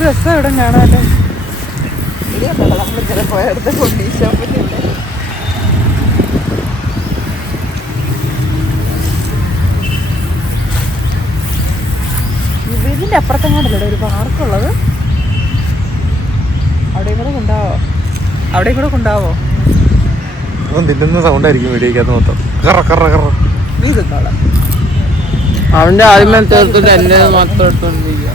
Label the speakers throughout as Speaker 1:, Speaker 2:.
Speaker 1: രസം ഇവിടെ കാണാമല്ലോ ഇതിന്റെ അപ്പുറത്തെങ്ങാണ്ടല്ലോ ഇവിടെ പോയടുത്ത് ഇതിന്റെ അപ്പുറത്തെങ്ങാണ്ടല്ലേ ഒരു പാർക്കുള്ളത് അവിടെയും കൂടെ കൊണ്ടാവോ അവിടെയും കൂടെ കൊണ്ടാവോ
Speaker 2: സൗണ്ട് ആയിരിക്കും വീഡിയോക്കകത്ത് മൊത്തം. കറ കറ കറ.
Speaker 1: നീ തിന്നോളാം.
Speaker 3: അവന്റെ ആദ്യമേ എന്നെ മാത്രം എടുത്തോണ്ടിരിക്കുക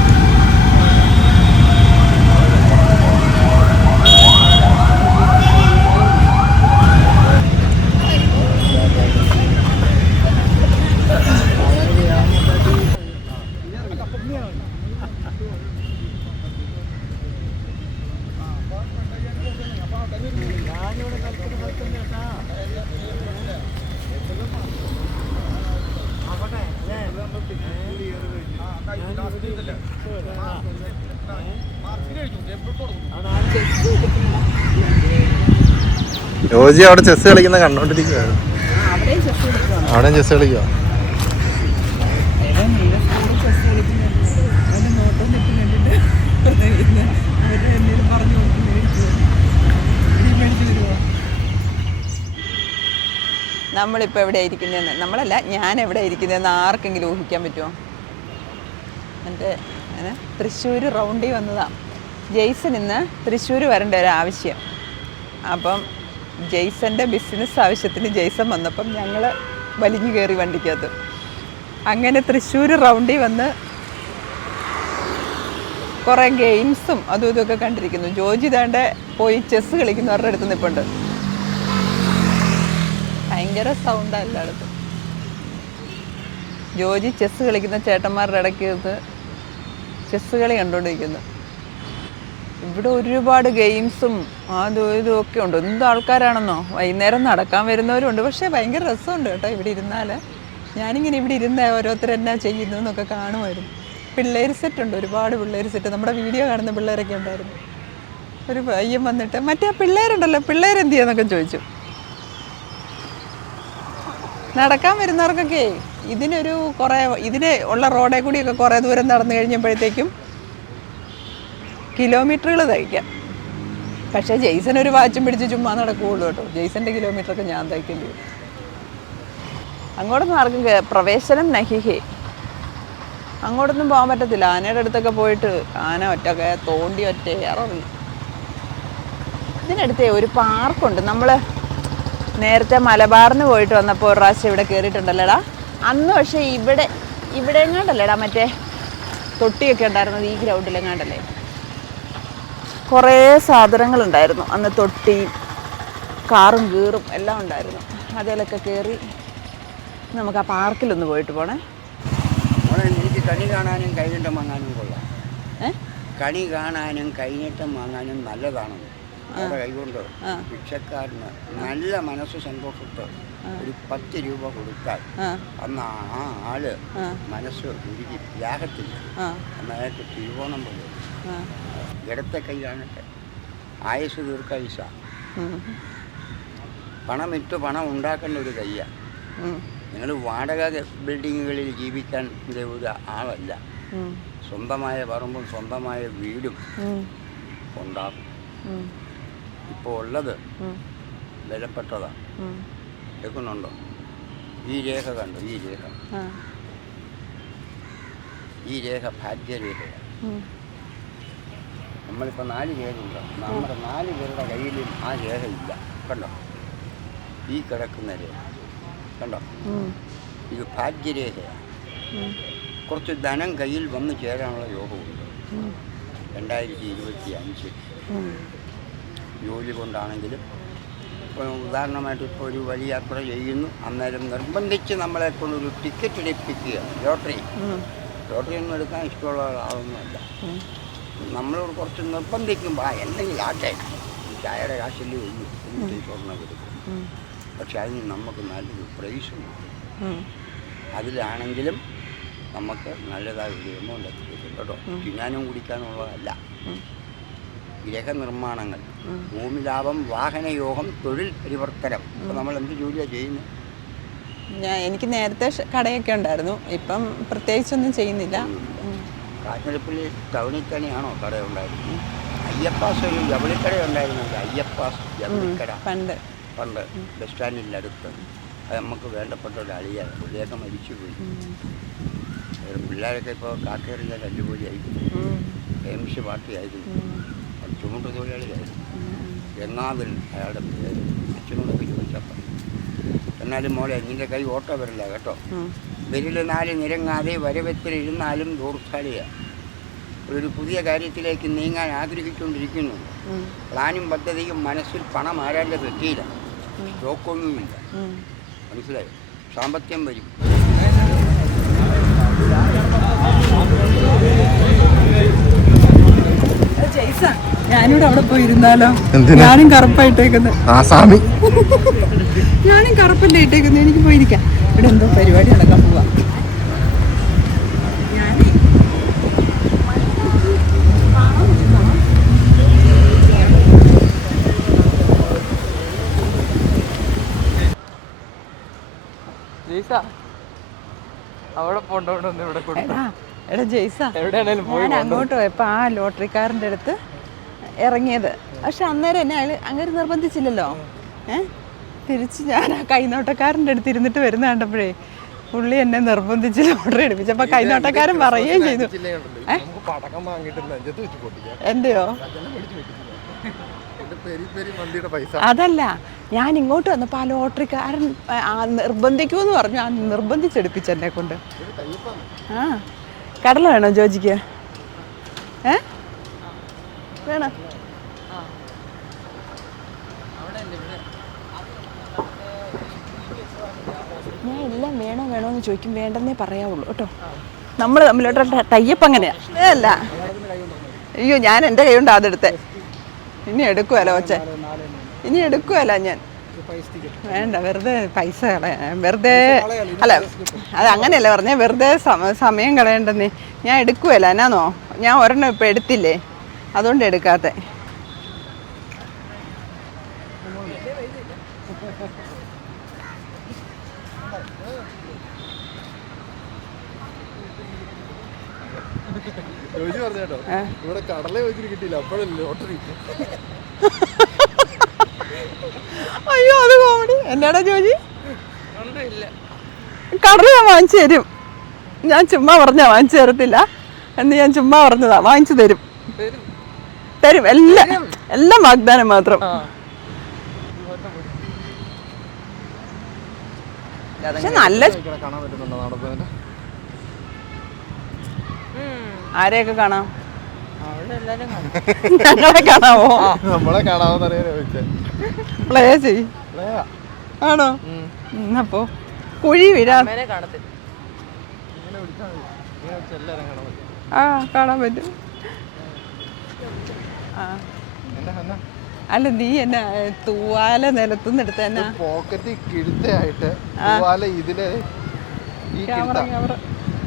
Speaker 2: യോജി അവിടെ ചെസ് കളിക്കുന്ന കണ്ടോണ്ടിരിക്കുകയാണ്
Speaker 1: അവിടെയും ചെസ്
Speaker 2: കളിക്കുക
Speaker 1: നമ്മളിപ്പോൾ എവിടെ ഇരിക്കുന്നതെന്ന് നമ്മളല്ല ഞാൻ എവിടെ ഇരിക്കുന്നതെന്ന് ആർക്കെങ്കിലും ഊഹിക്കാൻ പറ്റുമോ അങ്ങനെ തൃശ്ശൂർ റൗണ്ടിൽ വന്നതാണ് ജെയ്സൺ ഇന്ന് തൃശ്ശൂർ വരേണ്ട ഒരു ആവശ്യം. അപ്പം ജെയ്സന്റെ ബിസിനസ് ആവശ്യത്തിന് ജെയ്സൺ വന്നപ്പം ഞങ്ങൾ വലിഞ്ഞു കയറി വണ്ടിക്കകത്ത്. അങ്ങനെ തൃശ്ശൂർ റൗണ്ടിൽ വന്ന് കുറേ ഗെയിംസും അതും ഇതൊക്കെ കണ്ടിരിക്കുന്നു. ജോജി ദാണ്ടെ പോയി ചെസ് കളിക്കുന്നവരുടെ അടുത്ത് നിൽപ്പുണ്ട് ഭയങ്കര സൗണ്ടാണ് എല്ലായിടത്തും. ജോജി ചെസ്സ് കളിക്കുന്ന ചേട്ടന്മാരുടെ ഇടയ്ക്ക് ചെസ്സ് കളി കണ്ടുകൊണ്ടിരിക്കുന്നു ഇവിടെ ഒരുപാട് ഗെയിംസും അതും ഇതും ഒക്കെ ഉണ്ട്. എന്ത് ആൾക്കാരാണെന്നോ? വൈകുന്നേരം നടക്കാൻ വരുന്നവരുണ്ട്. പക്ഷേ ഭയങ്കര രസമുണ്ട് കേട്ടോ ഇവിടെ ഇരുന്നാൽ ഞാനിങ്ങനെ ഇവിടെ ഇരുന്ന ഓരോരുത്തരെന്നാ ചെയ്യുന്നു എന്നൊക്കെ കാണുമായിരുന്നു. പിള്ളേർ സെറ്റ് ഉണ്ട് ഒരുപാട് പിള്ളേർ സെറ്റ് നമ്മുടെ വീഡിയോ കാണുന്ന പിള്ളേരൊക്കെ ഉണ്ടായിരുന്നു. ഒരു പയ്യൻ വന്നിട്ട് മറ്റേ ആ പിള്ളേരുണ്ടല്ലോ പിള്ളേരെന്ത് ചെയ്യാന്നൊക്കെ ചോദിച്ചു. നടക്കാൻ വരുന്നവർക്കൊക്കെ ഇതിനൊരു കുറേ ഇതിന് ഉള്ള റോഡേ കൂടിയൊക്കെ കുറേ ദൂരം നടന്നു കഴിഞ്ഞപ്പോഴത്തേക്കും കിലോമീറ്ററുകൾ തയ്ക്കാം. പക്ഷേ ജെയ്സൺ ഒരു വാച്ചും പിടിച്ച് ചുമ്മാ നടക്കുകയുള്ളൂ കേട്ടോ. ജെയ്സന്റെ കിലോമീറ്ററൊക്കെ ഞാൻ തയ്ക്കേണ്ടി വരും അങ്ങോട്ടൊന്നും ആർക്കും പ്രവേശനം നഹിഹേ. അങ്ങോട്ടൊന്നും പോകാൻ പറ്റത്തില്ല. ആനയുടെ അടുത്തൊക്കെ പോയിട്ട് ആന ഒറ്റൊക്കെ തോണ്ടി ഒറ്റ ഇറങ്ങി. ഇതിനടുത്തേ ഒരു പാർക്കുണ്ട്. നമ്മൾ നേരത്തെ മലബാറിന് പോയിട്ട് വന്നപ്പോൾ ഒരു പ്രാവശ്യം ഇവിടെ കയറിയിട്ടുണ്ടല്ലേടാ അന്ന് പക്ഷേ ഇവിടെ ഇവിടെ എങ്ങാണ്ടല്ലേടാ മറ്റേ തൊട്ടിയൊക്കെ ഉണ്ടായിരുന്നത് ഈ ഗ്രൗണ്ടിലെങ്ങാണ്ടല്ലേ? കുറേ സാധനങ്ങളുണ്ടായിരുന്നു. അന്ന് തൊട്ടി കാറും കീറും എല്ലാം ഉണ്ടായിരുന്നു. അതിലൊക്കെ കയറി നമുക്ക് ആ പാർക്കിലൊന്ന് പോയിട്ട് പോണേ.
Speaker 4: എനിക്ക് കണി കാണാനും കൈനീട്ടം വാങ്ങാനും കൊള്ളാം. കണി കാണാനും കൈനീട്ടം വാങ്ങാനും നല്ലതാണ്. അവിടെ കൈകൊണ്ട്. ഭിക്ഷക്കാരന് നല്ല മനസ്സ് സന്തോഷത്ത് ഒരു പത്ത് രൂപ കൊടുത്താൽ അന്ന് ആ
Speaker 1: ആൾ
Speaker 4: മനസ്സ് ഉരുകി അന്ന് അയാൾക്ക് തിരുവോണം പോലെ ഇടത്തെ കൈ കാണട്ടെ. ആയുസ് ദീർഘായുസ.
Speaker 1: പണം
Speaker 4: പണമിട്ട് പണം ഉണ്ടാക്കേണ്ട ഒരു
Speaker 1: കൈയാണ്
Speaker 4: നിങ്ങൾ വാടക ബിൽഡിങ്ങുകളിൽ ജീവിക്കാൻ ഒരു ആളല്ല. സ്വന്തമായ പറമ്പും സ്വന്തമായ വീടും. ഉണ്ടാകും. ഇപ്പോൾ ഉള്ളത് വിലപ്പെട്ടതാണ് കേൾക്കുന്നുണ്ടോ? ഈ രേഖ കണ്ടു? ഈ രേഖ. ഈ രേഖ ഭാഗ്യരേഖയാണ്. നമ്മളിപ്പോൾ നാല് പേരുണ്ട്. നമ്മുടെ നാല് പേരുടെ കയ്യിലും ആ രേഖ ഇല്ല. കണ്ടോ? ഈ കിടക്കുന്ന രേഖ. കണ്ടോ. ഇത് ഭാഗ്യരേഖയാണ് കുറച്ച് ധനം കയ്യിൽ വന്നു ചേരാനുള്ള യോഗമുണ്ട്. രണ്ടായിരത്തി ഇരുപത്തി അഞ്ച്. ജോലി കൊണ്ടാണെങ്കിലും ഇപ്പോൾ ഉദാഹരണമായിട്ട് ഇപ്പോൾ ഒരു വലിയ യാത്ര ചെയ്യുന്നു. അന്നേരം നിർബന്ധിച്ച് നമ്മളെ കൊണ്ടൊരു ടിക്കറ്റ് എടുപ്പിക്കുക ലോട്ടറി. ഒന്നും എടുക്കാൻ ഇഷ്ടമുള്ള ആളൊന്നുമല്ല
Speaker 1: ഉം.
Speaker 4: നമ്മളോട് കുറച്ച് നിർബന്ധിക്കുമ്പോൾ ആ എന്തെങ്കിലും ആട്ടെ. ചായയുടെ കാശിൽ ഈ സ്വർണം കൊടുക്കും പക്ഷെ അതിന് നമുക്ക് നല്ലൊരു പ്രൈസും. അതിലാണെങ്കിലും നമുക്ക് നല്ലതായ ഒരു എമൗണ്ട് എത്തിക്കും കേട്ടോ. തിന്നാനും കുടിക്കാനുള്ളതല്ല. ഗൃഹനിർമ്മാണങ്ങൾ. ഭൂമി ലാഭം വാഹനയോഗം തൊഴിൽ പരിവർത്തനം. നമ്മൾ എന്ത് ജോലിയാണ് ചെയ്യുന്നത്
Speaker 1: ഞാൻ എനിക്ക് നേരത്തെ കടയൊക്കെ ഉണ്ടായിരുന്നു. ഇപ്പം പ്രത്യേകിച്ചൊന്നും ചെയ്യുന്നില്ല.
Speaker 4: കാഞ്ഞിരപ്പള്ളി ടൗണിൽ തന്നെയാണോ കട ഉണ്ടായിരുന്നത്? അയ്യപ്പാസ് ഒരു ജവളിക്കട ഉണ്ടായിരുന്നില്ല. അയ്യപ്പാസ് ജവളിക്കട.
Speaker 1: പണ്ട്.
Speaker 4: പണ്ട്. ബസ് സ്റ്റാൻഡിന്റെ അടുത്ത്. അത് നമുക്ക് വേണ്ടപ്പെട്ട ഒരു അളിയാണ് പുള്ളിയൊക്കെ മരിച്ചുപോയി പിള്ളേരൊക്കെ ഇപ്പോൾ കാക്കേറിയ കല്ലുപോലെയായിരുന്നു
Speaker 1: ഉം.
Speaker 4: എം സി പാർട്ടിയായിരുന്നു ചുമട്ട് തൊഴിലാളിയായിരുന്നു ഗംഗാധരൻ അയാളുടെ പേര്? അച്ഛനോടൊക്കെ ചോദിച്ചപ്പോൾ എന്നാലും മോളെ നിന്റെ കൈ ഓട്ടോ വരില്ല കേട്ടോ. വിരൽ നാല് നിരങ്ങാതെ വരവത്തിലിരുന്നാലും ദൂർഘാലിയാണ് ഒരു പുതിയ കാര്യത്തിലേക്ക് നീങ്ങാൻ ആഗ്രഹിച്ചുകൊണ്ടിരിക്കുന്നു. പ്ലാനും പദ്ധതിയും മനസ്സിൽ പണം ആരാന്റെ പറ്റിയില്ല സ്റ്റോക്കൊന്നുമില്ല മനസ്സിലായി? സാമ്പത്തികം വരും.
Speaker 1: ഞാനിവിടെ അവിടെ പോയി ഇരുന്നാലോ
Speaker 2: എന്തിനാ?
Speaker 1: ഞാനും കറുപ്പായിട്ടേക്കുന്നത്.
Speaker 2: ആസാമി
Speaker 1: ഞാനും കറുപ്പല്ലേ ഇട്ടേക്കുന്നത്? എനിക്ക് പോയിരിക്കാം. ഇവിടെ എന്തോ പരിപാടി നടക്കാൻ പോവാ.
Speaker 3: അവിടെ പോണ്ടോണ്ടൊന്നും ഇവിടെ കൊടുത്തു?
Speaker 1: എടാ ജയ്സ ഞാൻ അങ്ങോട്ട് പോയപ്പോൾ ആ ലോട്ടറിക്കാരന്റെ അടുത്ത് ഇറങ്ങിയത്. പക്ഷെ അന്നേരം എന്നെ അയാൾ അങ്ങനെ നിർബന്ധിച്ചില്ലല്ലോ. ഏഹ് തിരിച്ച് ഞാൻ ആ കൈനോട്ടക്കാരന്റെ അടുത്ത് ഇരുന്നിട്ട് വരുന്ന കണ്ടപ്പോഴേ പുള്ളി എന്നെ നിർബന്ധിച്ച് ലോട്ടറി എടുപ്പിച്ചപ്പോൾ കൈനോട്ടക്കാരൻ പറയുകയും ചെയ്തു.
Speaker 2: എന്തെയോ
Speaker 1: അതല്ല ഞാൻ ഇങ്ങോട്ട് വന്നപ്പോൾ ആ ലോട്ടറിക്കാരൻ നിർബന്ധിക്കൂന്ന് നിർബന്ധിക്കുമെന്ന് പറഞ്ഞു. ആ നിർബന്ധിച്ചെടുപ്പിച്ചെന്നെ കൊണ്ട്. ആ. കടല വേണോ ജോജിക്ക്? ഏ? വേണോ? ഞാൻ എല്ലാം വേണോ വേണോ എന്ന് ചോദിക്കും. വേണ്ടെന്നേ പറയാവുള്ളൂ. കേട്ടോ. നമ്മൾ തമ്മിലോട്ട് ടയ്യപ്പ് അങ്ങനെയാ. അല്ല. അയ്യോ ഞാൻ എന്റെ കൈ കൊണ്ട് അതെടുത്തേ. ഇനി എടുക്കുവല്ലോ ഒച്ച ഇനി എടുക്കുവല്ല ഞാൻ. വേണ്ട വെറുതെ പൈസ കളയാൻ വെറുതെ അല്ല അത് അങ്ങനെയല്ല പറഞ്ഞേ വെറുതെ സമ- സമയം കളയണ്ടെന്നേ. ഞാൻ എടുക്കുവല്ല എന്നാന്നോ? ഞാൻ ഒരെണ്ണം ഇപ്പം എടുത്തില്ലേ? അതുകൊണ്ട് എടുക്കാത്തെ.
Speaker 2: ഇവിടെ കടല വെച്ചിട്ട് കിട്ടിയില്ല അപ്പോഴല്ലേ ലോട്ടറി
Speaker 1: അയ്യോ അത് കോമഡി എന്നാടാ ജോജി? കടല ഞാൻ വാങ്ങിച്ചു തരും. ഞാൻ ചുമ്മാ പറഞ്ഞാ വാങ്ങിച്ചു തരത്തില്ല. എന്ന് ഞാൻ ചുമ്മാ പറഞ്ഞതാ. വാങ്ങിച്ചു തരും. തരും. എല്ലാം എല്ലാം വാഗ്ദാനം മാത്രം. പക്ഷെ നല്ല ആരെയൊക്കെ കാണും. ഞങ്ങളെ കാണാവോ?
Speaker 2: നമ്മളെ അറിയാൻ
Speaker 1: പ്ലേ ചെയ്. ആണോ? അപ്പോ കുഴി
Speaker 2: പറ്റും.
Speaker 1: ആ കാണാൻ പറ്റും. അല്ല നീ എന്നാ തൂവാല നിലത്തുനിന്ന് എടുത്ത
Speaker 2: പോക്കറ്റ് അതുപോലെ ഇതിൽ ഈ
Speaker 1: ക്യാമറ ക്യാമറ.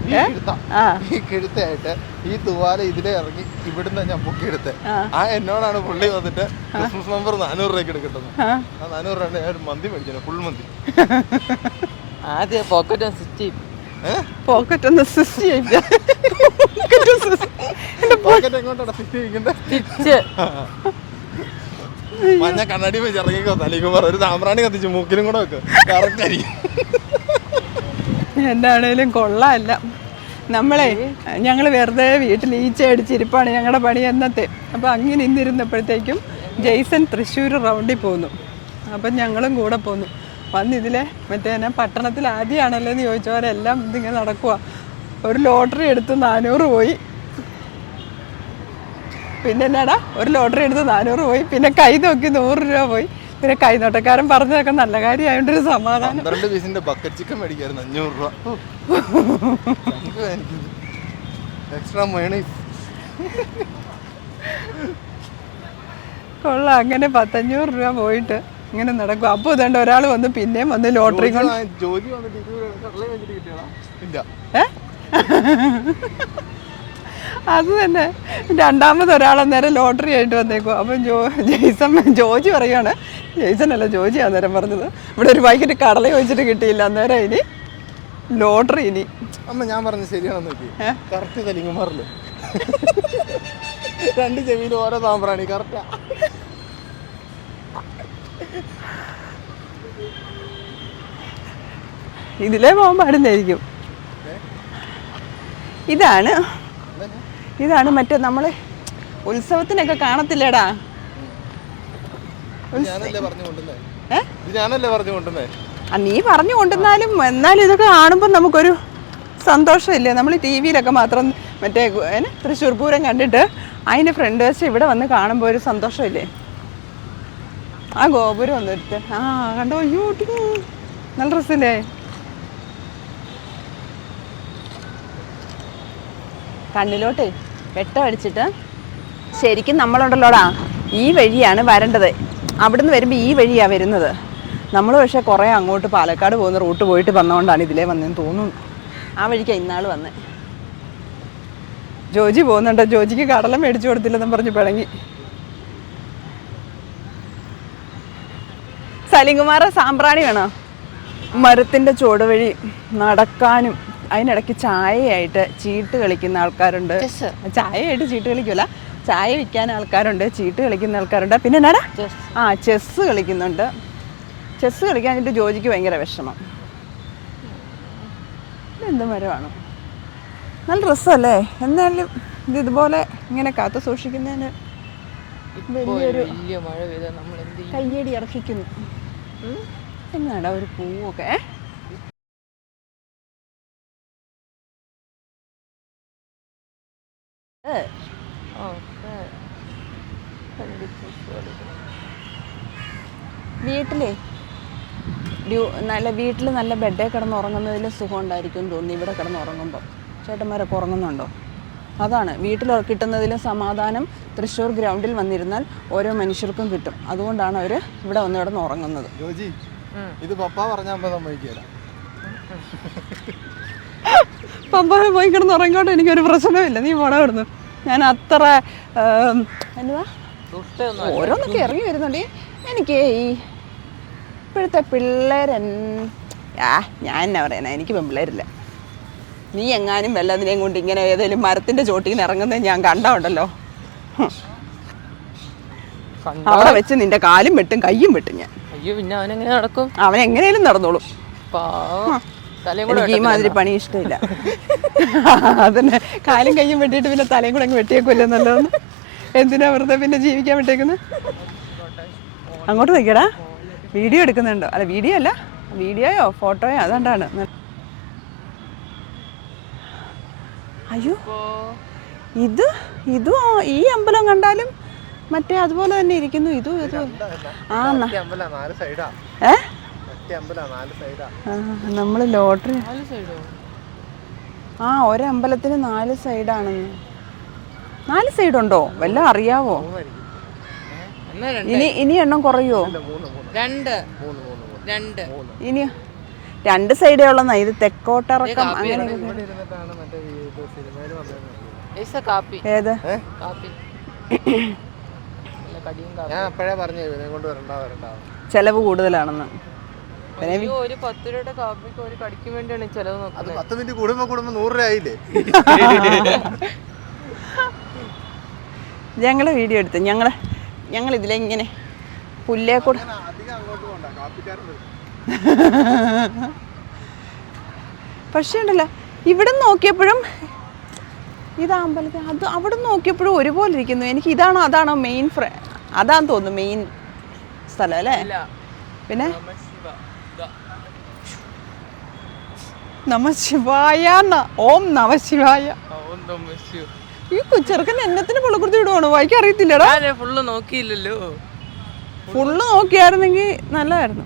Speaker 2: ഈ
Speaker 1: കിഴുത്തായിട്ട്
Speaker 2: ഈ തൂവാല ഈ തുവാല ഇതിലെ ഇറങ്ങി ഇവിടുന്ന് ഞാൻ പൊക്കി
Speaker 1: ആ.
Speaker 2: ആ എന്നോടാണ് പുള്ളി വന്നിട്ട് ക്രിസ്മസ് നമ്പർ നാനൂറ് രൂപയ്ക്ക് എടുക്കുന്നത്
Speaker 1: ആ.
Speaker 2: നാനൂറ് രൂപ ഞാൻ മന്തി മേടിച്ചു ഫുൾ മന്തി.
Speaker 3: ആദ്യം പോക്കറ്റ്
Speaker 2: ഏഹ്
Speaker 1: പോക്കറ്റ് ഒന്ന് സിസ്റ്റ്
Speaker 2: പോക്കറ്റ് എങ്ങോട്ടാണ്
Speaker 3: സ്റ്റിച്ച്
Speaker 2: മഞ്ഞ കണ്ണാടി വെച്ച് ഇറങ്ങിക്കോ തലിക്കുമാർ ഒരു സാമ്പ്രാണി കത്തിച്ച് മൂക്കിലും കൂടെ വെക്ക്. കറക്റ്റ് ആയിരിക്കും.
Speaker 1: എന്താണേലും കൊള്ളാമല്ല നമ്മളെ ഞങ്ങൾ വെറുതെ വീട്ടിൽ ഈച്ച അടിച്ചിരിപ്പാണ് ഞങ്ങളുടെ പണി എന്നത്തെ അപ്പോൾ അങ്ങനെ ഇന്നിരുന്നപ്പോഴത്തേക്കും ജെയ്സൺ തൃശ്ശൂർ റൗണ്ടിൽ പോന്നു. അപ്പം ഞങ്ങളും കൂടെ പോന്നു. വന്ന് ഇതിലെ മറ്റേ ഞാൻ പട്ടണത്തിൽ ആദ്യമാണല്ലോ എന്ന് ചോദിച്ചവരെല്ലാം ഇതിങ്ങനെ നടക്കുക ഒരു ലോട്ടറി എടുത്ത് നാനൂറ് പോയി. പിന്നെ എന്നാടാ? ഒരു ലോട്ടറി എടുത്ത് നാനൂറ് പോയി. പിന്നെ കൈ നോക്കി നൂറ് രൂപ പോയി. പിന്നെ കൈനോട്ടക്കാരൻ പറഞ്ഞതൊക്കെ നല്ല കാര്യമായോണ്ടൊരു സമാധാനം.
Speaker 2: പന്ത്രണ്ട് പീസിന്റെ ബക്കറ്റ് ചിക്കൻ മേടിക്കായിരുന്നു അഞ്ഞൂറ് രൂപ. എക്സ്ട്രാ മയണീസ്
Speaker 1: കൊള്ളാം അങ്ങനെ പത്തഞ്ഞൂറ് രൂപ പോയിട്ട് ഇങ്ങനെ നടക്കും. അപ്പോൾ ഇതേണ്ട ഒരാൾ വന്ന് പിന്നെയും വന്ന് ലോട്ടറി കൊണ്ട്
Speaker 2: ജോലി വന്നിട്ട് ഇല്ല.
Speaker 1: ഏ? അത് തന്നെ. രണ്ടാമത് ഒരാളന്നേരം ലോട്ടറി ആയിട്ട് വന്നേക്കും അപ്പം ജോ ജെയ്സൺ ജോജി പറയുകയാണ് ജെയ്സൺ അല്ല ജോജി അന്നേരം പറഞ്ഞത്. ഇവിടെ ഒരു വൈകിട്ട് കടല ചോദിച്ചിട്ട് കിട്ടിയില്ല. അന്നേരം ഇനി ലോട്ടറി ഇനി.
Speaker 2: അമ്മ ഞാൻ പറഞ്ഞു ശരിയാണെന്ന് നോക്കി കറക്റ്റ് തലിങ്ങുമാറിൽ രണ്ട് ചെവിയിൽ ഓരോ താമ്പ്രാണി കറക്റ്റാ.
Speaker 1: ഇതിലേ പോകാൻ പാടുന്നതായിരിക്കും. ഇതാണ് ഇതാണ് മറ്റേ നമ്മൾ ഉത്സവത്തിനൊക്കെ കാണത്തില്ലേടാ? നീ പറഞ്ഞു കൊണ്ടുവന്നാലും എന്നാലും ഇതൊക്കെ കാണുമ്പോൾ നമുക്കൊരു സന്തോഷമില്ലേ? നമ്മൾ ടി വിയിലൊക്കെ മാത്രം മറ്റേ തൃശ്ശൂർ പൂരം കണ്ടിട്ട് അതിന്റെ ഫ്രണ്ട് വെച്ച് ഇവിടെ വന്ന് കാണുമ്പോൾ ഒരു സന്തോഷമില്ലേ? ആ ഗോപുരം ഒന്നിട്ട് ആ കണ്ടോ? അയ്യോ. നല്ല ഡ്രസ്സില്ലേ കണ്ണിലോട്ടേ വെട്ടമടിച്ചിട്ട് ശരിക്കും നമ്മളുണ്ടല്ലോടാ ഈ വഴിയാണ് വരേണ്ടത്. അവിടുന്ന് വരുമ്പോൾ ഈ വഴിയാണ് വരുന്നത്. നമ്മൾ പക്ഷേ കുറേ അങ്ങോട്ട് പാലക്കാട് പോകുന്ന റൂട്ട് പോയിട്ട് വന്നതുകൊണ്ടാണ് ഇതിലേ വന്നതെന്ന് തോന്നുന്നു. ആ വഴിക്കാണ് ഇന്നാൾ വന്നേ. ജോജി പോകുന്നുണ്ട്. ജോജിക്ക് കടല മേടിച്ചു കൊടുത്തില്ലെന്നും പറഞ്ഞ് പിഴങ്ങി സലിംകുമാറ സാമ്പ്രാണി വേണോ? മരത്തിന്റെ ചുവട് വഴി നടക്കാനും അതിനിടയ്ക്ക് ചായയായിട്ട് ചീട്ട് കളിക്കുന്ന ആൾക്കാരുണ്ട്. ചായയായിട്ട് ചീട്ട് കളിക്കൂല. ചായ വിൽക്കാൻ ആൾക്കാരുണ്ട് ചീട്ട് കളിക്കുന്ന ആൾക്കാരുണ്ട് പിന്നെ എന്നാടാ? ആ ചെസ്സ് കളിക്കുന്നുണ്ട്. ചെസ്സ് എന്നിട്ട് ജോജിക്ക് ഭയങ്കര വിഷമം. എന്ത് മരമാണ് നല്ല രസമല്ലേ എന്നാലും ഇത് ഇതുപോലെ ഇങ്ങനെ കാത്തു സൂക്ഷിക്കുന്നതിന് വലിയൊരു കയ്യടി അർഹിക്കുന്നു. എന്നാടാ ഒരു പൂവൊക്കെ വീട്ടിലേ? വീട്ടിലെ നല്ല വീട്ടിൽ നല്ല ബെഡേ കിടന്ന് ഉറങ്ങുന്നതിൽ സുഖം ഉണ്ടായിരിക്കും തോന്നി ഇവിടെ കിടന്ന് ഉറങ്ങുമ്പോൾ ചേട്ടന്മാരൊക്കെ ഉറങ്ങുന്നുണ്ടോ? അതാണ്. വീട്ടിൽ കിട്ടുന്നതിലും സമാധാനം തൃശ്ശൂർ ഗ്രൗണ്ടിൽ വന്നിരുന്നാൽ ഓരോ മനുഷ്യർക്കും കിട്ടും. അതുകൊണ്ടാണ് അവർ ഇവിടെ വന്ന് കിടന്ന് ഉറങ്ങുന്നത്.
Speaker 2: ഇത് പപ്പ പറഞ്ഞാൽ സമ്മതിക്കില്ല
Speaker 1: പപ്പായ പോയി കിടന്ന് ഉറങ്ങോട്ടെ എനിക്കൊരു പ്രശ്നമില്ല നീ കിടന്നു ഞാൻ അത്ര എന്തുവാ? ഓരോന്നൊക്കെ ഇറങ്ങി വരുന്നുണ്ട്. എനിക്ക് ഈ ഇപ്പോഴത്തെ പിള്ളേരൻ ആ ഞാൻ എന്നാ പറയുന്നത് എനിക്ക് പെൺപിള്ളേരില്ല. നീ എങ്ങാനും വല്ലതിനെയും കൊണ്ട് ഇങ്ങനെ ഏതെങ്കിലും മരത്തിന്റെ ചോട്ടിൽ നിന്ന് ഇറങ്ങുന്നത് ഞാൻ കണ്ടോണ്ടല്ലോ. അവിടെ വെച്ച് നിന്റെ കാലും വെട്ടും കയ്യും വെട്ടും ഞാൻ.
Speaker 3: അയ്യോ പിന്നെ അവനെങ്ങനെ നടക്കും?
Speaker 1: അവൻ എങ്ങനെയും നടന്നോളും. എനിക്ക് ഈ മാതിരി പണി ഇഷ്ടമില്ല അതന്നെ കാലും കയ്യും വെട്ടിയിട്ട് പിന്നെ തലയും കൂടെ അങ്ങ് വെട്ടിയേക്കുമല്ലോ നല്ലതെന്ന്? എന്തിനാ വെറുതെ പിന്നെ ജീവിക്കാൻ വിട്ടേക്കുന്നത് അങ്ങോട്ട് നിൽക്കടാ വീഡിയോ എടുക്കുന്നുണ്ടോ? അല്ല വീഡിയോ അല്ല. വീഡിയോയോ ഫോട്ടോയോ? അതുകൊണ്ടാണ് അയ്യോ. ഇത് ഇതും ഈ അമ്പലം കണ്ടാലും മറ്റേ അതുപോലെ തന്നെ ഇരിക്കുന്നു. ഇതും ഇതും. ആ ഏ? നമ്മൾ ലോട്ടറി. ആ ഒരമ്പലത്തിന് നാല് സൈഡാണെന്ന് നാല് സൈഡ് ഉണ്ടോ? വല്ല അറിയാവോ?
Speaker 3: എന്നാ രണ്ട്
Speaker 1: ഇനി ഇനി എണ്ണം കുറയോ?
Speaker 3: രണ്ട്. രണ്ട്.
Speaker 1: ഇനി രണ്ട് സൈഡേ ഉള്ള ഇത് തെക്കോട്ടിറക്കം അങ്ങനെ ഏത്?
Speaker 3: കാപ്പി. നല്ല കടിയും കാപ്പി
Speaker 2: ഞാൻ അപ്പോഴേ പറഞ്ഞു ഇവനെ കൊണ്ട് വരണ്ട വരണ്ട.
Speaker 1: ചെലവ് കൂടുതലാണെന്ന്.
Speaker 3: ഒരു പത്ത് രൂപയുടെ കാപ്പിക്ക് ഒരു കടിക്ക് വേണ്ടിയാണ് ഈ ചെലവ്
Speaker 2: അത്
Speaker 3: നോക്കുന്നത്
Speaker 2: പത്ത് മിനിറ്റ് കൂടുമ്പോ കൂടുമ്പോ നൂറ് രൂപ ആയില്ലേ?
Speaker 1: ഞങ്ങൾ വീഡിയോ എടുത്ത് ഞങ്ങൾ ഞങ്ങൾ ഇതിലെ ഇങ്ങനെ പുല്ലേ കൂടെ
Speaker 2: അധികം അങ്ങോട്ട് പോണ്ട കാപ്പിക്കാരൻ വരും.
Speaker 1: പക്ഷേ ഉണ്ടല്ലോ ഇവിടെ നോക്കിയപ്പോഴും ഇത് അമ്പലത്തിൽ അത് അവിടെ നോക്കിയപ്പോഴും ഒരുപോലെ ഇരിക്കുന്നു. എനിക്ക് ഇതാണോ അതാണോ മെയിൻ ഫ്ര അതാന്ന് തോന്നുന്നു മെയിൻ സ്ഥലം അല്ലേ? പിന്നെ? നമശിവായ ഓം നമശിവായ ഈ കൊച്ചിറക്കൻ എന്നത്തിന് പുളക്കുർത്തി വിടുവാണോ? വായിക്കാൻ അറിയത്തില്ലടാ.
Speaker 3: ഫുള്ള് നോക്കിയില്ലല്ലോ.
Speaker 1: ഫുള്ള് നോക്കിയായിരുന്നെങ്കിൽ നല്ലതായിരുന്നു.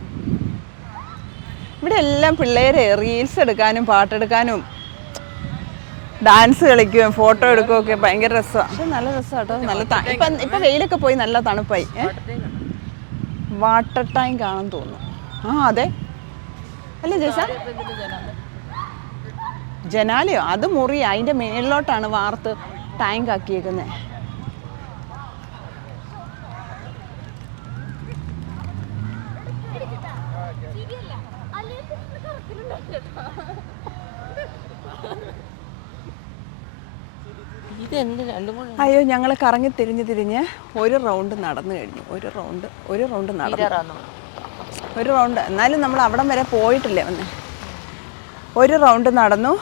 Speaker 1: ഇവിടെ എല്ലാം പിള്ളേരെ റീൽസ് എടുക്കാനും പാട്ടെടുക്കാനും ഡാൻസ് കളിക്കുകയും ഫോട്ടോ എടുക്കുകയും ഒക്കെ ഭയങ്കര രസമാണ് പക്ഷെ നല്ല രസമാണ് കേട്ടോ നല്ല ഇപ്പൊ ഇപ്പം വെയിലൊക്കെ പോയി നല്ല തണുപ്പായി. വാട്ടർ ടാങ്ക് ആണെന്ന് തോന്നുന്നു. ആ അതെ. അല്ലേ ജേസ ജനാലയോ? അത് മുറി അതിന്റെ മേളിലോട്ടാണ് വാർത്ത് ടാങ്ക് ആക്കിയേക്കുന്നത് അയ്യോ ഞങ്ങൾ കറങ്ങി തിരിഞ്ഞ് തിരിഞ്ഞ് ഒരു റൗണ്ട് നടന്നു കഴിഞ്ഞു. ഒരു റൗണ്ട് ഒരു റൗണ്ട് നടന്നു. ഒരു റൗണ്ട്. എന്നാലും നമ്മൾ അവിടം വരെ പോയിട്ടില്ലേ വന്ന് ഒരു റൗണ്ട് നടന്നു.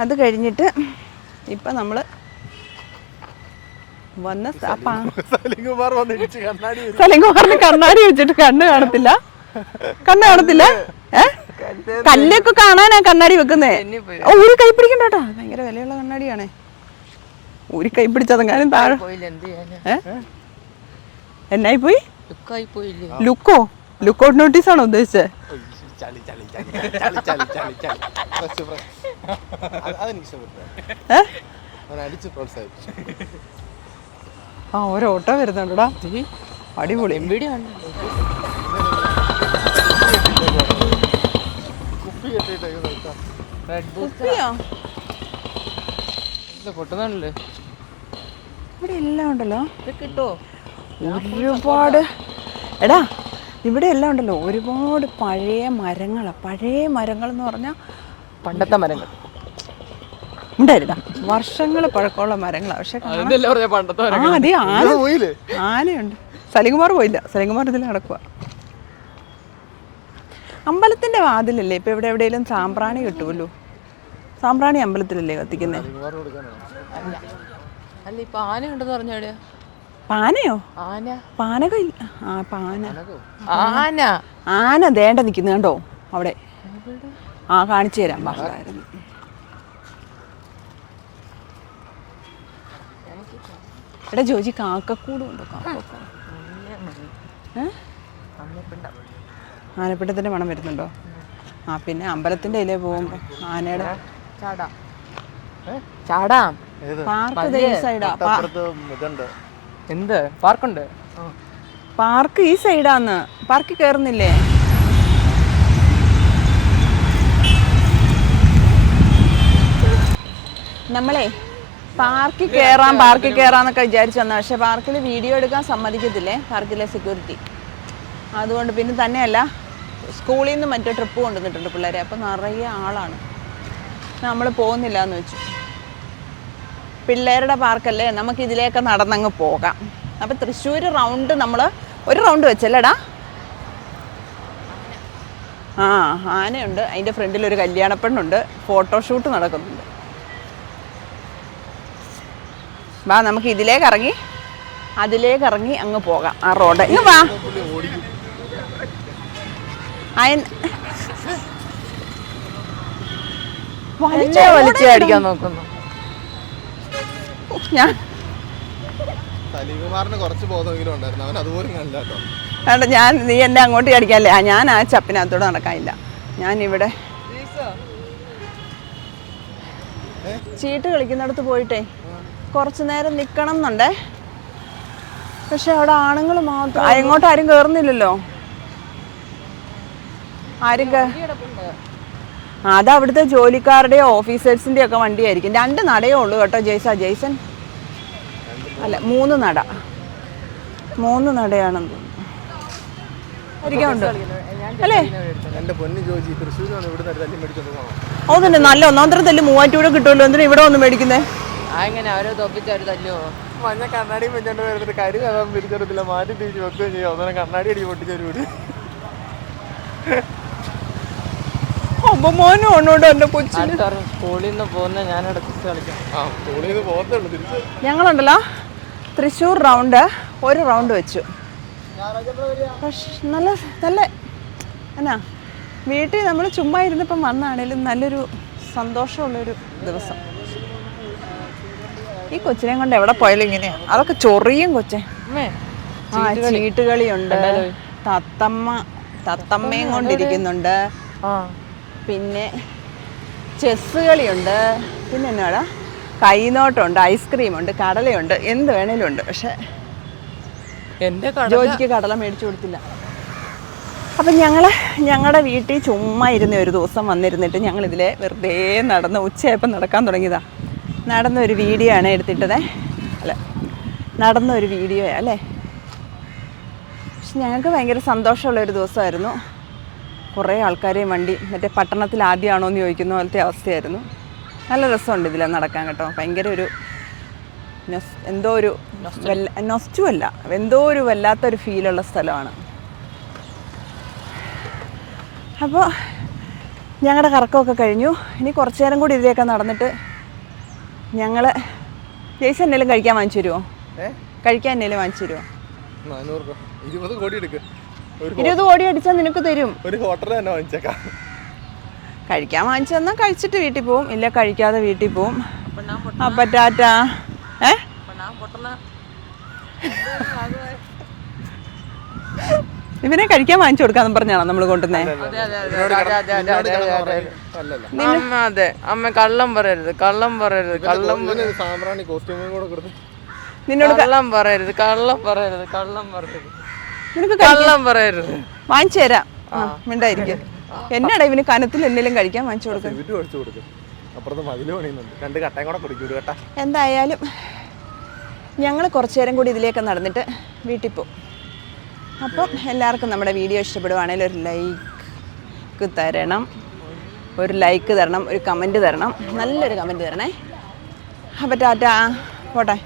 Speaker 1: അത് കഴിഞ്ഞിട്ട് ഇപ്പം നമ്മൾ വന്ന സലിംകുമാറിന് കണ്ണാടി വെച്ചിട്ട് കണ്ണ് കാണത്തില്ല. കണ്ണ് കാണത്തില്ല? കല്ലൊക്കെ കാണാനാ കണ്ണാടി വെക്കുന്നേ? ഓ, ഒരു കൈ പിടിക്കണ്ട കേട്ടോ ഭയങ്കര വിലയുള്ള കണ്ണാടിയാണേ. ഒരു കൈ പിടിച്ചതെങ്കിലും താഴെ എന്നായി പോയി ലുക്കോ? ലുക്കൗട്ട് നോട്ടീസ് ആണോ ഉദ്ദേശിച്ചത് ആ ഒരു ഓട്ടോ വരുന്നുണ്ടടാ? അടിപൊളി.
Speaker 3: Video boost
Speaker 1: കുപ്പിയോ?
Speaker 3: പൊട്ടുന്നുണ്ടല്ലേ
Speaker 1: ഇവിടെ എല്ലാം ഉണ്ടല്ലോ.
Speaker 3: കിട്ടോ?
Speaker 1: ഒരുപാട്. എടാ ഇവിടെ എല്ലാം ഉണ്ടല്ലോ. ഒരുപാട് പഴയ മരങ്ങൾ പഴയ മരങ്ങൾ എന്ന് പറഞ്ഞാൽ
Speaker 3: പണ്ടത്തെ മരങ്ങൾ.
Speaker 1: ഉണ്ടായിരുന്ന? വർഷങ്ങൾ പഴക്കമുള്ള മരങ്ങളാണ് പക്ഷെ ആ അതെ ആന ആനയുണ്ട്. സലികുമാർ പോയില്ല. സലികുമാർ ഇതിൽ നടക്കുക അമ്പലത്തിന്റെ വാതിലല്ലേ? ഇപ്പൊ എവിടെ എവിടെയെങ്കിലും സാമ്പ്രാണി കിട്ടുമല്ലോ? സാമ്പ്രാണി അമ്പലത്തിലല്ലേ കത്തിക്കുന്നേ?
Speaker 3: അല്ല. ഇപ്പൊ ആന ഉണ്ടെന്ന് പറഞ്ഞ
Speaker 1: പാനയോ?
Speaker 3: ആന.
Speaker 1: പാനക ആ പാന.
Speaker 3: ആന.
Speaker 1: ആന ദേണ്ട നിൽക്കുന്നു കണ്ടോ? അവിടെ. ആ കാണിച്ചു തരാം. പാടായിരുന്നു എടാ ജോജി കാക്കക്കൂടും ഉണ്ടോ? കാക്കക്കൂട്? ആനപ്പിണ്ടത്തിന്റെ മണം വരുന്നുണ്ടോ? ആ പിന്നെ അമ്പലത്തിന്റെ ഇതിലേ പോകുമ്പോ ആനയുടെ
Speaker 3: ചാടാം. ചാടാം.
Speaker 2: ഏത്?
Speaker 1: പാർക്ക് ഈ സൈഡാ.
Speaker 2: തൊട്ടപ്പുറത്ത് ഇതുണ്ട്.
Speaker 3: എന്ത്? പാർക്കുണ്ട്?
Speaker 1: പാർക്ക് ഈ സൈഡാന്ന്. പാർക്കിൽ കയറുന്നില്ലേ നമ്മളെ പാർക്കിൽ കയറാം പാർക്കിൽ കയറാന്നൊക്കെ വിചാരിച്ചു വന്ന പക്ഷെ പാർക്കിൽ വീഡിയോ എടുക്കാൻ സമ്മതിക്കത്തില്ലേ? പാർക്കിലെ സെക്യൂരിറ്റി അതുകൊണ്ട് പിന്നെ തന്നെയല്ല സ്കൂളിൽ നിന്ന് മറ്റേ ട്രിപ്പ് കൊണ്ടുവന്നിട്ടുണ്ട് പിള്ളേരെ. അപ്പം നിറയെ ആളാണ്. നമ്മൾ പോകുന്നില്ല എന്ന് വെച്ചു. പിള്ളേരുടെ പാർക്കല്ലേ? നമുക്ക് ഇതിലേക്ക് നടന്നങ്ങ് പോകാം. അപ്പം തൃശ്ശൂർ റൗണ്ട് നമ്മൾ ഒരു റൗണ്ട് വെച്ചല്ലേടാ? ആ ആനയുണ്ട്. അതിന്റെ ഫ്രണ്ടിൽ ഒരു കല്യാണപ്പെണ്ണുണ്ട്. ഫോട്ടോഷൂട്ട് നടക്കുന്നുണ്ട്. വാ നമുക്ക് ഇതിലേക്ക് ഇറങ്ങി. അതിലേക്ക് ഇറങ്ങി അങ്ങ് പോകാം ആ റോഡ്. ഇങ്ങ് വാ.
Speaker 3: വലിച്ചു അടിക്കാൻ നോക്കുന്നു.
Speaker 1: ഞാൻ
Speaker 2: സലികുമാറിന് കുറച്ച് ബോധമെങ്കിലും ഉണ്ടായിരുന്നു. അവൻ അതുപോലും കണ്ടില്ല കേട്ടോ.
Speaker 1: വേണ്ട ഞാൻ നീ എന്നെ അങ്ങോട്ട് അടിക്കാല്ലേ? ഞാൻ ആ ചപ്പിനകത്തോടെ നടക്കാനില്ല. ഞാൻ ഇവിടെ ചീട്ട് കളിക്കുന്നിടത്ത് പോയിട്ടേ. കുറച്ചു നേരം നിൽക്കണം എന്നുണ്ടേ പക്ഷെ അവിടെ ആണുങ്ങൾ മാത്രം എങ്ങോട്ട് ആരും കയറുന്നില്ലല്ലോ ആരും അത് അവിടുത്തെ ജോലിക്കാരുടെയോ ഓഫീസേഴ്സിന്റെയോ ഒക്കെ വണ്ടിയായിരിക്കും. രണ്ട് നടയേ ഉള്ളൂ കേട്ടോ ജയ്സ. ജയ്സൺ അല്ല മൂന്ന് നട. മൂന്ന് നടയാണെന്ന് തോന്നുന്നു. അല്ലേ? ഓ തന്നെ നല്ല ഒന്നാം തരം തല്ല് മൂവാറ്റൂടെ കിട്ടുമല്ലോ. എന്തിനാ ഇവിടെ വന്ന് മേടിക്കുന്നേ?
Speaker 3: ആ എങ്ങനെ അവരെ തോപ്പിച്ച് അവർ തല്ലുവോ?
Speaker 2: മഞ്ഞ കണ്ണാടി വെച്ചോണ്ട് വരുന്നത് കരി കഥാൻ പിരിച്ചെടുത്തില്ല മാറ്റി തിരിച്ച് വെക്കുകയും ചെയ്യും. അങ്ങനെ കണ്ണാടി അടി പൊട്ടിച്ചൊരു കൂടി.
Speaker 1: അമ്മമോനും ഉണ്ടോട്ടോ എന്റെ കൊച്ചിന്.
Speaker 3: അടുത്ത വർഷം സ്കൂളിൽ നിന്ന് പോകുന്ന ഞാൻ കളിക്കാം.
Speaker 2: സ്കൂളിൽ നിന്ന് തിരിച്ച്.
Speaker 1: ഞങ്ങളുണ്ടല്ലോ. തൃശ്ശൂർ റൗണ്ട് ഒരു റൗണ്ട് വെച്ചു. പക്ഷെ നല്ല നല്ല എന്നാ വീട്ടിൽ നമ്മൾ ചുമ്മാ ഇരുന്നിപ്പം വന്നാണേലും നല്ലൊരു സന്തോഷമുള്ളൊരു ദിവസം. ഈ കൊച്ചിനെ കൊണ്ട് എവിടെ പോയാലും ഇങ്ങനെയാ. അതൊക്കെ ചൊറിയും കൊച്ചെ. ആ ചീട്ടുകളിയുണ്ട്. തത്തമ്മ തത്തമ്മയും കൊണ്ടിരിക്കുന്നുണ്ട്. പിന്നെ ചെസ് കളിയുണ്ട്. പിന്നെ എന്നാടാ? കൈനോട്ടമുണ്ട് ഐസ്ക്രീം ഉണ്ട് കടലയുണ്ട് എന്ത് വേണേലും ഉണ്ട് പക്ഷെ
Speaker 3: എന്റെ
Speaker 1: ജോജിക്ക് കടല മേടിച്ചു കൊടുത്തില്ല. അപ്പം ഞങ്ങൾ ഞങ്ങളുടെ വീട്ടിൽ ചുമ്മാ ഇരുന്ന ഒരു ദിവസം വന്നിരുന്നിട്ട് ഞങ്ങൾ ഇതിലെ വെറുതെ നടന്ന് ഉച്ചയായപ്പം നടക്കാൻ തുടങ്ങിയതാ. നടന്ന ഒരു വീഡിയോ ആണ് എടുത്തിട്ടത്. അല്ല നടന്നൊരു വീഡിയോ അല്ലേ? പക്ഷെ ഞങ്ങൾക്ക് ഭയങ്കര സന്തോഷമുള്ള ഒരു ദിവസമായിരുന്നു. കുറേ ആൾക്കാരെയും വണ്ടി മറ്റേ പട്ടണത്തിൽ ആദ്യമാണോ എന്ന് ചോദിക്കുന്ന പോലത്തെ അവസ്ഥയായിരുന്നു. നല്ല രസമുണ്ട് ഇതിൽ നടക്കാൻ കേട്ടോ. ഭയങ്കര ഒരു എന്തോ ഒരു നൊസ്റ്റു അല്ല എന്തോ ഒരു വല്ലാത്തൊരു ഫീലുള്ള സ്ഥലമാണ്. അപ്പോൾ ഞങ്ങളുടെ കറക്കമൊക്കെ കഴിഞ്ഞു. ഇനി കുറച്ച് നേരം കൂടി ഇതിലേക്ക് നടന്നിട്ട് ഞങ്ങൾ ജയ്സ് എന്തെങ്കിലും കഴിക്കാൻ വാങ്ങിച്ചു തരുമോ കഴിക്കാൻ എന്തെങ്കിലും വാങ്ങിച്ചു തരുമോ
Speaker 2: ഇരുപത് കോടി
Speaker 1: ഇരുപത് കോടി അടിച്ചാൽ നിനക്ക് തരും.
Speaker 2: ഒരു ഹോട്ടൽ തന്നെ വാങ്ങിച്ചേക്കാം.
Speaker 1: കഴിക്കാൻ വാങ്ങിച്ചു തന്നാൽ കഴിച്ചിട്ട് വീട്ടിൽ പോവും. ഇല്ല കഴിക്കാതെ വീട്ടിൽ പോവും. അപ്പം ടാറ്റ ഏ? ഇവനെ കഴിക്കാൻ വാങ്ങിച്ചു കൊടുക്കാന്ന് പറഞ്ഞാണോ നമ്മൾ കൊണ്ടുവന്നേ?
Speaker 3: അതെ അമ്മ കള്ളം പറയരുത് കള്ളം പറയരുത് കള്ളം
Speaker 1: നിന്നോട്
Speaker 3: കള്ളം പറയരുത് കള്ളം പറയരുത് കള്ളം പറയരുത്.
Speaker 1: നിനക്ക്
Speaker 3: കള്ളം പറയരുത്.
Speaker 1: വാങ്ങിച്ചു തരാം. ആ. മിണ്ടായിരിക്കും. എന്നാടാ ഇവന് കനത്തിൽ എന്തെങ്കിലും കഴിക്കാൻ വാങ്ങിച്ചു
Speaker 2: കുടിക്കും.
Speaker 1: എന്തായാലും ഞങ്ങൾ കുറച്ചു നേരം കൂടി ഇതിലേക്ക് നടന്നിട്ട് വീട്ടിൽ പോകും. അപ്പം എല്ലാവർക്കും നമ്മുടെ വീഡിയോ ഇഷ്ടപ്പെടുവാണെങ്കിൽ ഒരു ലൈക്ക് തരണം ഒരു ലൈക്ക് തരണം ഒരു കമന്റ് തരണം. നല്ലൊരു കമന്റ് തരണേ. അപ്പം ടാറ്റ. പോട്ടെ.